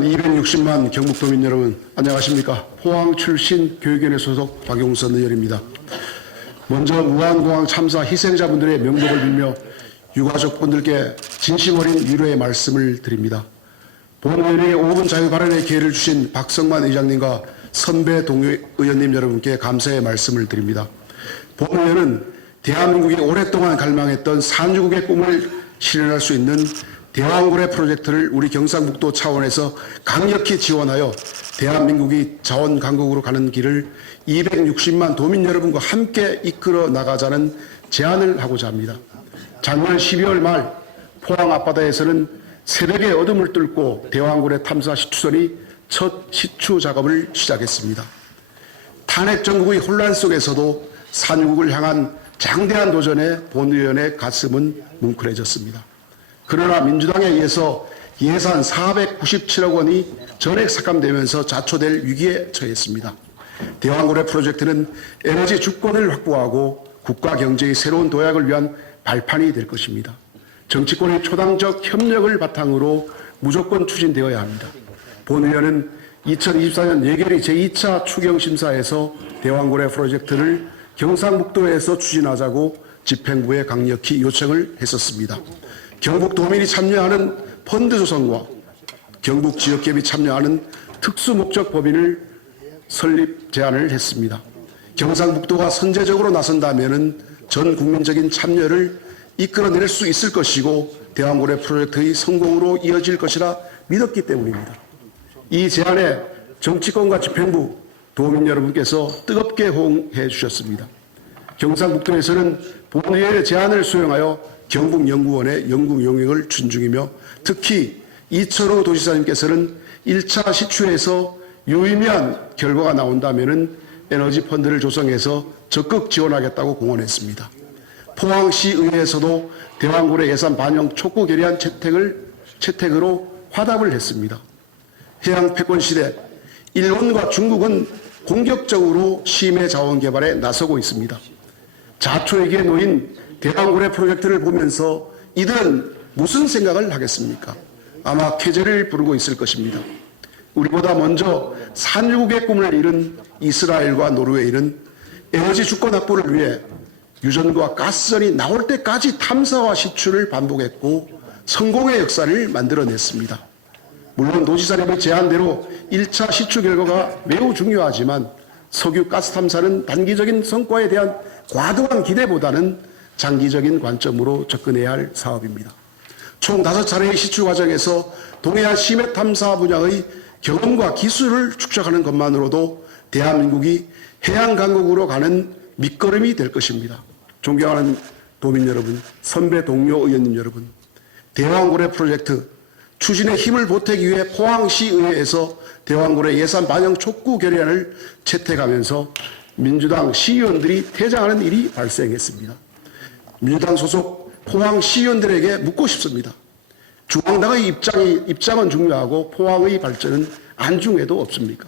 존경하는 260만 경북도민 여러분, 안녕하십니까. 포항 출신 교육위원회 소속 박용선 의원입니다. 먼저 무안공항 참사 희생자분들의 명복을 빌며 유가족분들께 진심 어린 위로의 말씀을 드립니다. 본회의의 5분 자유 발언의 기회를 주신 박성만 의장님과 선배 동료 의원님 여러분께 감사의 말씀을 드립니다. 본회의는 대한민국이 오랫동안 갈망했던 산유국의 꿈을 실현할 수 있는 대왕고래 프로젝트를 우리 경상북도 차원에서 강력히 지원하여 대한민국이 자원강국으로 가는 길을 260만 도민 여러분과 함께 이끌어 나가자는 제안을 하고자 합니다. 작년 12월 말 포항 앞바다에서는 새벽의 어둠을 뚫고 대왕고래 탐사 시추선이 첫 시추 작업을 시작했습니다. 탄핵 정국의 혼란 속에서도 산유국을 향한 장대한 도전에 본의원의 가슴은 뭉클해졌습니다. 그러나 민주당에 의해서 예산 497억 원이 전액 삭감되면서 자초될 위기에 처했습니다. 대왕고래 프로젝트는 에너지 주권을 확보하고 국가 경제의 새로운 도약을 위한 발판이 될 것입니다. 정치권의 초당적 협력을 바탕으로 무조건 추진되어야 합니다. 본의원은 2024년 예결위 제2차 추경심사에서 대왕고래 프로젝트를 경상북도에서 추진하자고 집행부에 강력히 요청을 했었습니다. 경북도민이 참여하는 펀드 조성과 경북지역기업이 참여하는 특수목적법인을 설립 제안을 했습니다. 경상북도가 선제적으로 나선다면 전 국민적인 참여를 이끌어낼 수 있을 것이고 대왕고래 프로젝트의 성공으로 이어질 것이라 믿었기 때문입니다. 이 제안에 정치권과 집행부, 도민 여러분께서 뜨겁게 호응해 주셨습니다. 경상북도에서는 본회의의 제안을 수용하여 경북연구원의 연구 용역을 준중이며 특히 이철호 도지사님께서는 1차 시추에서 유의미한 결과가 나온다면 에너지 펀드를 조성해서 적극 지원하겠다고 공언했습니다. 포항시의회에서도 대왕고래 예산 반영 촉구 결의안 채택으로 화답을 했습니다. 해양 패권 시대, 일본과 중국은 공격적으로 심해 자원 개발에 나서고 있습니다. 자초에게 놓인 대왕고래 프로젝트를 보면서 이들은 무슨 생각을 하겠습니까? 아마 쾌재를 부르고 있을 것입니다. 우리보다 먼저 산유국의 꿈을 이룬 이스라엘과 노르웨이는 에너지 주권 확보를 위해 유전과 가스전이 나올 때까지 탐사와 시추를 반복했고 성공의 역사를 만들어냈습니다. 물론 도지사님의 제안대로 1차 시추 결과가 매우 중요하지만 석유 가스 탐사는 단기적인 성과에 대한 과도한 기대보다는 장기적인 관점으로 접근해야 할 사업입니다. 총 5차례의 시추 과정에서 동해안 심해 탐사 분야의 경험과 기술을 축적하는 것만으로도 대한민국이 해양 강국으로 가는 밑거름이 될 것입니다. 존경하는 도민 여러분, 선배 동료 의원님 여러분, 대왕고래 프로젝트 추진에 힘을 보태기 위해 포항시의회에서 대왕고래 예산 반영 촉구 결의안을 채택하면서 민주당 시의원들이 퇴장하는 일이 발생했습니다. 민주당 소속 포항시의원들에게 묻고 싶습니다. 중앙당의 입장은 중요하고 포항의 발전은 안중에도 없습니까?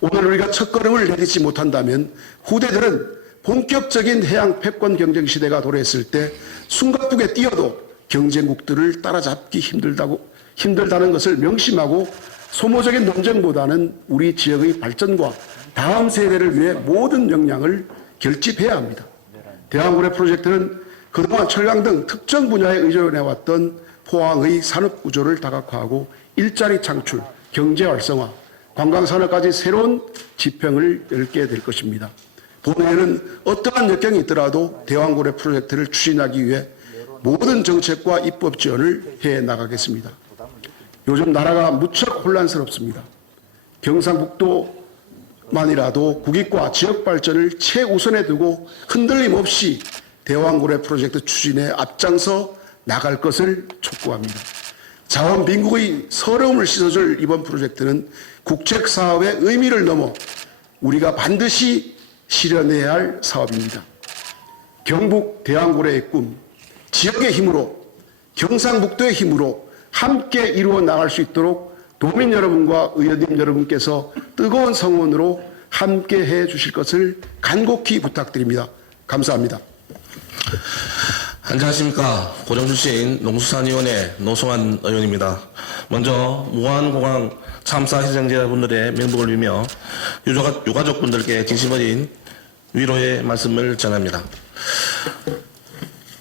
오늘 우리가 첫걸음을 내딛지 못한다면 후대들은 본격적인 해양 패권 경쟁 시대가 도래했을 때 숨가쁘게 뛰어도 경쟁국들을 따라잡기 힘들다는 것을 명심하고 소모적인 논쟁보다는 우리 지역의 발전과 다음 세대를 위해 모든 역량을 결집해야 합니다. 대왕고래 프로젝트는 그동안 철강 등 특정 분야에 의존해왔던 포항의 산업구조를 다각화하고 일자리 창출, 경제 활성화, 관광산업까지 새로운 지평을 열게 될 것입니다. 본회의는 어떠한 역경이 있더라도 대왕고래 프로젝트를 추진하기 위해 모든 정책과 입법 지원을 해나가겠습니다. 요즘 나라가 무척 혼란스럽습니다. 경상북도만이라도 국익과 지역 발전을 최우선에 두고 흔들림 없이 대왕고래 프로젝트 추진에 앞장서 나갈 것을 촉구합니다. 자원 빈국의 서러움을 씻어줄 이번 프로젝트는 국책사업의 의미를 넘어 우리가 반드시 실현해야 할 사업입니다. 경북 대왕고래의 꿈, 지역의 힘으로, 경상북도의 힘으로 함께 이루어 나갈 수 있도록 도민 여러분과 의원님 여러분께서 뜨거운 성원으로 함께 해 주실 것을 간곡히 부탁드립니다. 감사합니다. 안녕하십니까. 고정 출신 농수산위원회 노성환 의원입니다. 먼저 무안공항 참사 희생자분들의 명복을 빌며 유가족분들께 진심 어린 위로의 말씀을 전합니다.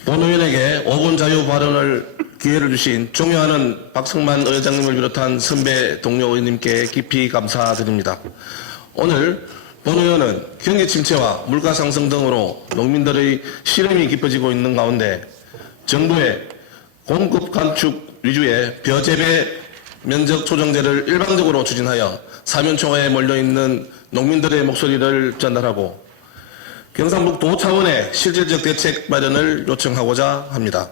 본 의원에게 5분 자유 발언을 기회를 주신 존경하는 박성만 의장님을 비롯한 선배 동료 의원님께 깊이 감사드립니다. 오늘 본 의원은 경기 침체와 물가 상승 등으로 농민들의 시름이 깊어지고 있는 가운데 정부의 공급 감축 위주의 벼재배 면적 조정제를 일방적으로 추진하여 사면초가에 몰려있는 농민들의 목소리를 전달하고 경상북도 차원의 실질적 대책 마련을 요청하고자 합니다.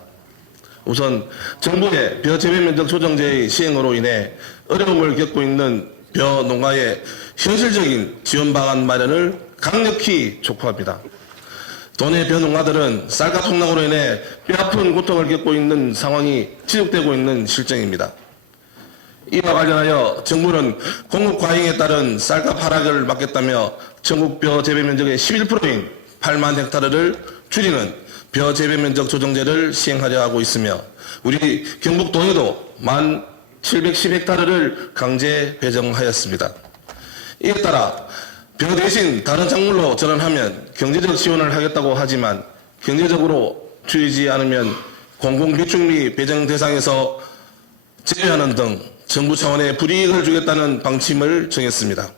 우선 정부의 벼재배 면적 조정제의 시행으로 인해 어려움을 겪고 있는 벼 농가의 현실적인 지원 방안 마련을 강력히 촉구합니다. 도내 벼 농가들은 쌀값 폭락으로 인해 뼈아픈 고통을 겪고 있는 상황이 지속되고 있는 실정입니다. 이와 관련하여 정부는 공급 과잉에 따른 쌀값 하락을 막겠다며 전국 벼 재배 면적의 11%인 8만 헥타르를 줄이는 벼 재배 면적 조정제를 시행하려 하고 있으며 우리 경북도에도 1,710헥타르를 강제 배정하였습니다. 이에 따라 벼 대신 다른 작물로 전환하면 경제적 지원을 하겠다고 하지만 경제적으로 줄이지 않으면 공공비축리 배정 대상에서 제외하는 등 정부 차원의 불이익을 주겠다는 방침을 정했습니다.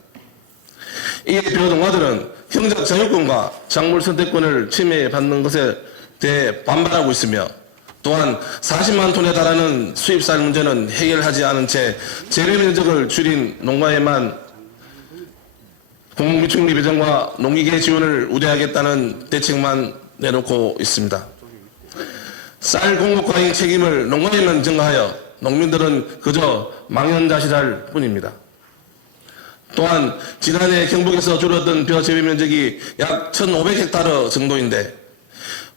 이에 벼 농가들은 경작 자유권과 작물 선택권을 침해받는 것에 대해 반발하고 있으며 또한 40만 톤에 달하는 수입쌀 문제는 해결하지 않은 채 재배 면적을 줄인 농가에만 공공비축리 배정과 농기계 지원을 우대하겠다는 대책만 내놓고 있습니다. 쌀 공급 과잉 책임을 농가에만 전가하여 농민들은 그저 망연자실할 뿐입니다. 또한 지난해 경북에서 줄었던 벼 재배 면적이 약 1,500헥타르 정도인데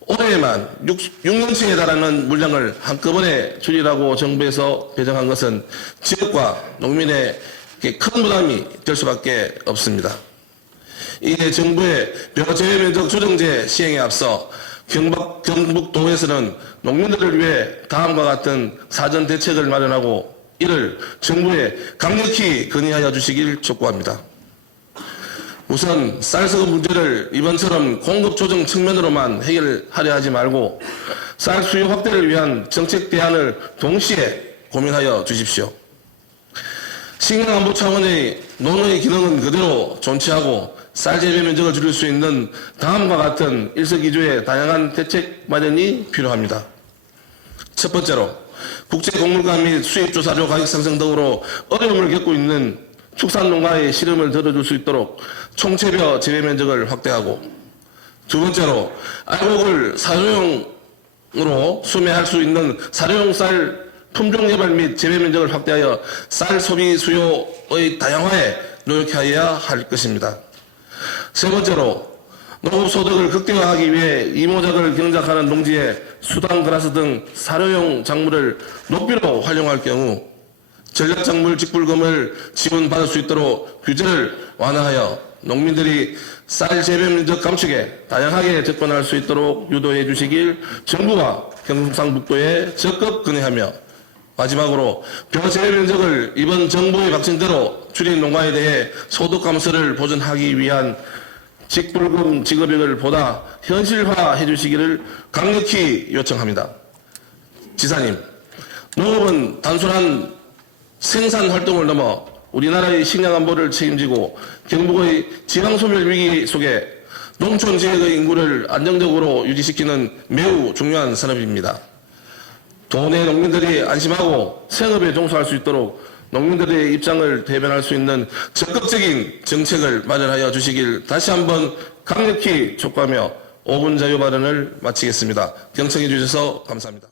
올해에만 6년치에 달하는 물량을 한꺼번에 줄이라고 정부에서 배정한 것은 지역과 농민의 큰 부담이 될 수밖에 없습니다. 이에 정부의 벼 재배 면적 조정제 시행에 앞서 경북도에서는 농민들을 위해 다음과 같은 사전 대책을 마련하고 이를 정부에 강력히 건의하여 주시길 촉구합니다. 우선 쌀수급 문제를 이번처럼 공급 조정 측면으로만 해결하려 하지 말고 쌀 수요 확대를 위한 정책 대안을 동시에 고민하여 주십시오. 식량안보 차원의 농의 기능은 그대로 존치하고 쌀 재배 면적을 줄일 수 있는 다음과 같은 일석이조의 다양한 대책 마련이 필요합니다. 첫 번째로 국제곡물가 및 수입조사료 가격 상승 등으로 어려움을 겪고 있는 축산농가의 시름을 덜어줄 수 있도록 총체벼 재배 면적을 확대하고 두 번째로 알곡을 사료용으로 수매할 수 있는 사료용 쌀 품종 개발 및 재배 면적을 확대하여 쌀 소비 수요의 다양화에 노력해야 할 것입니다. 세 번째로 농업소득을 극대화하기 위해 이모작을 경작하는 농지에 수당, 그라스 등 사료용 작물을 녹비로 활용할 경우 전략작물 직불금을 지원받을 수 있도록 규제를 완화하여 농민들이 쌀 재배 면적 감축에 다양하게 접근할 수 있도록 유도해 주시길 정부와 경상북도에 적극 건의하며 마지막으로 벼 재배 면적을 이번 정부의 방침대로 줄인 농가에 대해 소득 감소를 보전하기 위한 직불금 지급액을 보다 현실화해 주시기를 강력히 요청합니다. 지사님, 농업은 단순한 생산 활동을 넘어 우리나라의 식량 안보를 책임지고 경북의 지방소멸 위기 속에 농촌 지역의 인구를 안정적으로 유지시키는 매우 중요한 산업입니다. 도내 농민들이 안심하고 생업에 종사할 수 있도록 농민들의 입장을 대변할 수 있는 적극적인 정책을 마련하여 주시길 다시 한번 강력히 촉구하며 5분 자유 발언을 마치겠습니다. 경청해 주셔서 감사합니다.